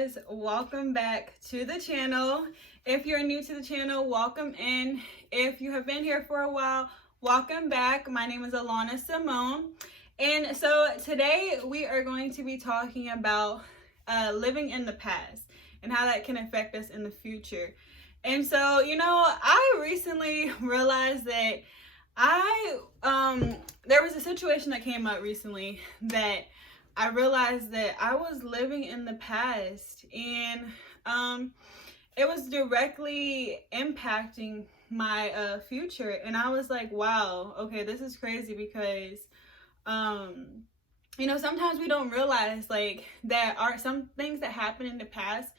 guys, welcome back to the channel. If you're new to the channel, welcome in. If you have been here for a while, welcome back. My name is Alana Simone, and so today we are going to be talking about living in the past and how that can affect us in the future. And so, I recently realized that there was a situation that came up recently that I realized that I was living in the past, and it was directly impacting my future. And I was like, wow, okay, this is crazy because sometimes we don't realize like that some things that happen in the past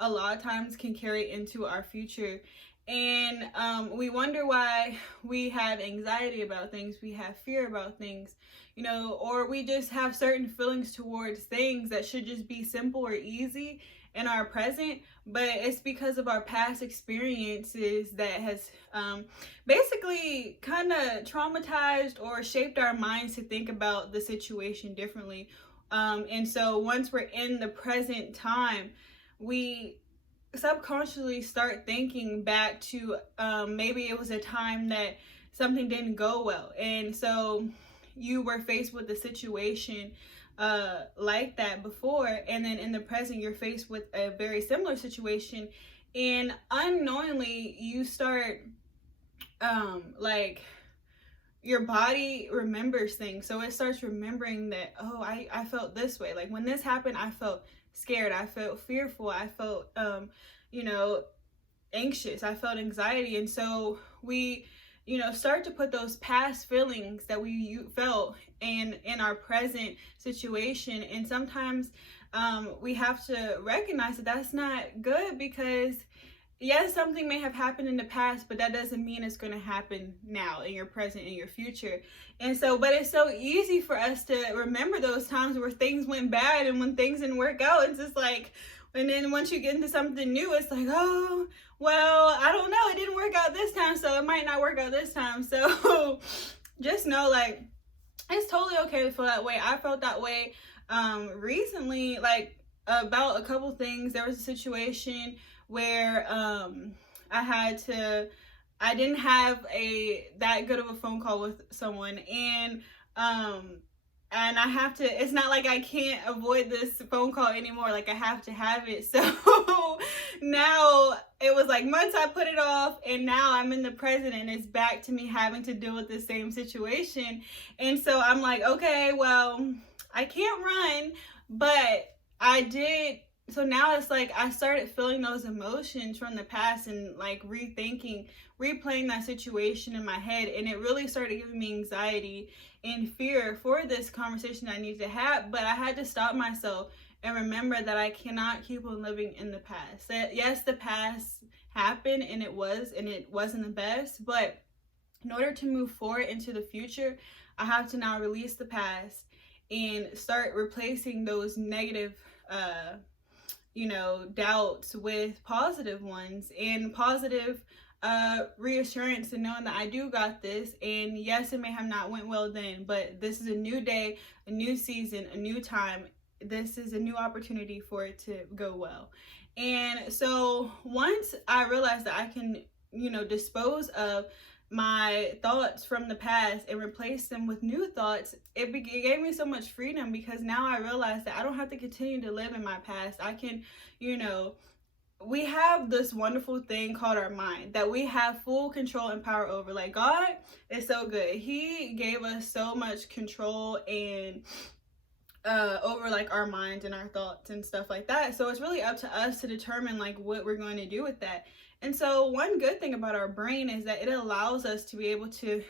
a lot of times can carry into our future. And we wonder why we have anxiety about things, we have fear about things, or we just have certain feelings towards things that should just be simple or easy in our present, but it's because of our past experiences that has basically kind of traumatized or shaped our minds to think about the situation differently. And so once we're in the present time, we subconsciously start thinking back to maybe it was a time that something didn't go well, and so you were faced with a situation like that before, and then in the present you're faced with a very similar situation, and unknowingly you start like your body remembers things. So it starts remembering that, oh, I felt this way, like when this happened I felt scared, I felt fearful, I felt anxious, I felt anxiety. And so we start to put those past feelings that we felt in our present situation. And sometimes we have to recognize that that's not good, because yes, something may have happened in the past, but that doesn't mean it's going to happen now in your present, in your future. And so, but it's so easy for us to remember those times where things went bad and when things didn't work out. It's just like, and then once you get into something new, it's like, oh, well, I don't know, it didn't work out this time, so it might not work out this time. So just know, like, it's totally okay to feel that way. I felt that way recently, like about a couple things. There was a situation where I didn't have that good of a phone call with someone, and I have to, it's not like I can't avoid this phone call anymore, like I have to have it. So now it was like months I put it off, and now I'm in the present and it's back to me having to deal with the same situation. And so I'm like, okay, well, I can't run, but I did. So now it's like I started feeling those emotions from the past and like replaying that situation in my head, and it really started giving me anxiety and fear for this conversation I needed to have. But I had to stop myself and remember that I cannot keep on living in the past. That yes, the past happened and it wasn't the best, but in order to move forward into the future, I have to now release the past and start replacing those negative doubts with positive ones, and positive reassurance, and knowing that I do got this. And yes, it may have not went well then, but this is a new day, a new season, a new time. This is a new opportunity for it to go well. And so once I realized that I can dispose of my thoughts from the past and replace them with new thoughts, it gave me so much freedom, because now I realize that I don't have to continue to live in my past. I can, we have this wonderful thing called our mind that we have full control and power over. Like, God is so good. He gave us so much control and over like our minds and our thoughts and stuff like that. So it's really up to us to determine like what we're going to do with that. And so one good thing about our brain is that it allows us to be able to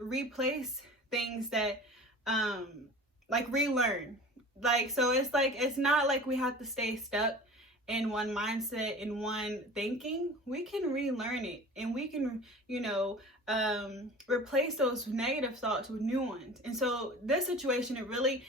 replace things that like relearn. Like, so it's not like we have to stay stuck in one mindset, in one thinking. We can relearn it, and we can replace those negative thoughts with new ones. And so this situation, it really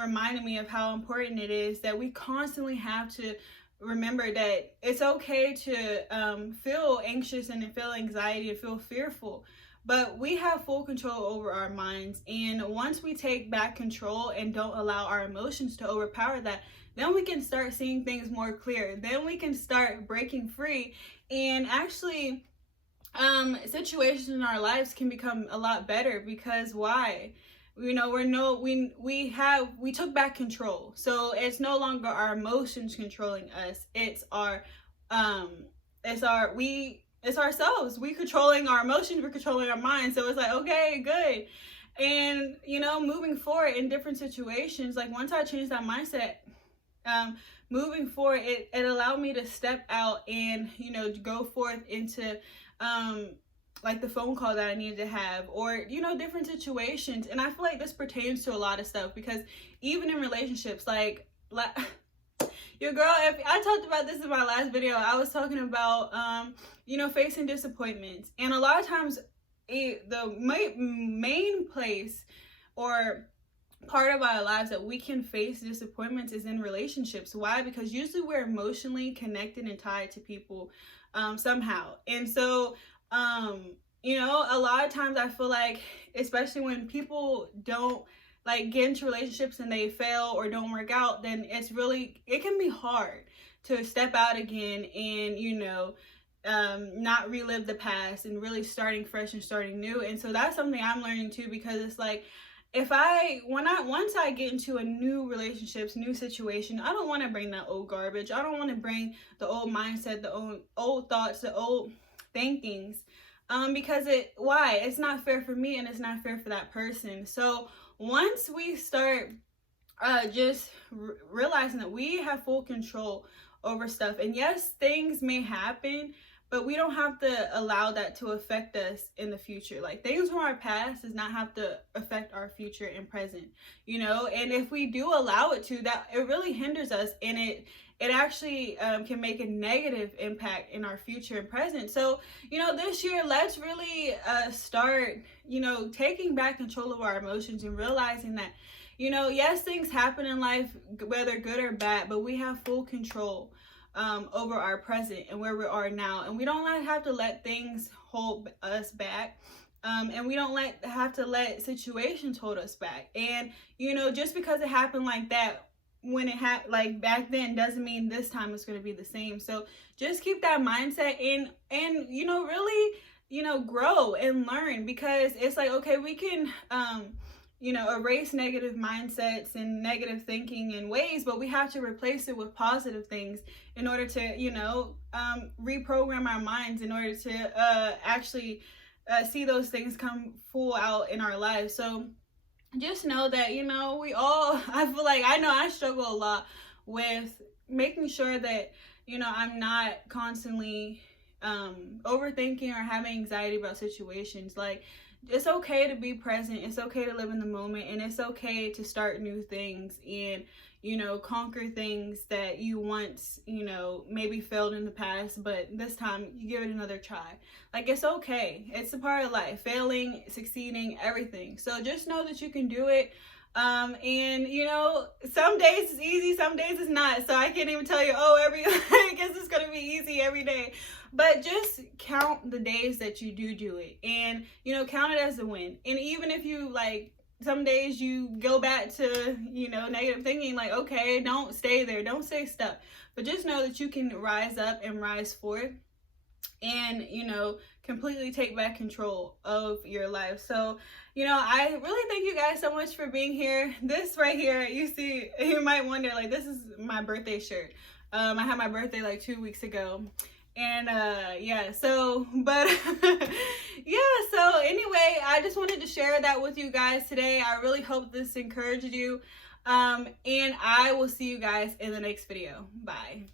reminded me of how important it is that we constantly have to remember that it's okay to feel anxious and to feel anxiety and feel fearful, but we have full control over our minds. And once we take back control and don't allow our emotions to overpower that, then we can start seeing things more clear. Then we can start breaking free, and actually situations in our lives can become a lot better. Because why? You know, we took back control. So it's no longer our emotions controlling us. It's ourselves. We controlling our emotions, we're controlling our minds. So it's like, okay, good. And you know, moving forward in different situations, like once I changed that mindset, moving forward, it allowed me to step out and, you know, go forth into like the phone call that I needed to have, or, you know, different situations. And I feel like this pertains to a lot of stuff, because even in relationships, like your girl, if I talked about this in my last video, I was talking about you know, facing disappointments. And a lot of times the main place or part of our lives that we can face disappointments is in relationships. Why? Because usually we're emotionally connected and tied to people somehow. And so you know, a lot of times I feel like, especially when people don't like get into relationships and they fail or don't work out, then it can be hard to step out again and, you know, not relive the past and really starting fresh and starting new. And so that's something I'm learning too, because it's like, once I get into a new relationships, new situation, I don't want to bring that old garbage. I don't want to bring the old mindset, the old thoughts, the old thinkings, because it's not fair for me and it's not fair for that person. So once we start just realizing that we have full control over stuff, and yes, things may happen, but we don't have to allow that to affect us in the future. Like, things from our past does not have to affect our future and present, you know. And if we do allow it to, that it really hinders us, and it actually can make a negative impact in our future and present. So, you know, this year, let's really start, you know, taking back control of our emotions and realizing that, you know, yes, things happen in life, whether good or bad, but we have full control over our present and where we are now. And we don't have to let things hold us back. And we don't have to let situations hold us back. And, you know, just because it happened like that, when it happened like back then, doesn't mean this time it's going to be the same. So just keep that mindset and you know, really, you know, grow and learn, because it's like, okay, we can you know, erase negative mindsets and negative thinking in ways, but we have to replace it with positive things in order to, you know, reprogram our minds in order to actually see those things come full out in our lives. So just know that, you know, I feel like, I know I struggle a lot with making sure that, you know, I'm not constantly overthinking or having anxiety about situations. Like, it's okay to be present, it's okay to live in the moment, and it's okay to start new things and, you know, conquer things that you once, you know, maybe failed in the past, but this time you give it another try. Like, it's okay. It's a part of life. Failing, succeeding, everything. So just know that you can do it. And you know, some days it's easy, some days it's not. So I can't even tell you, I guess it's gonna be easy every day. But just count the days that you do it, and, you know, count it as a win. And even if you, like, some days you go back to, you know, negative thinking, like, okay, don't stay there, don't stay stuck. But just know that you can rise up and rise forth and, you know, completely take back control of your life. So, you know, I really thank you guys so much for being here. This right here, you see, you might wonder, like, this is my birthday shirt. I had my birthday like 2 weeks ago. And yeah, so, but yeah, so anyway, I just wanted to share that with you guys today. I really hope this encouraged you. And I will see you guys in the next video. Bye.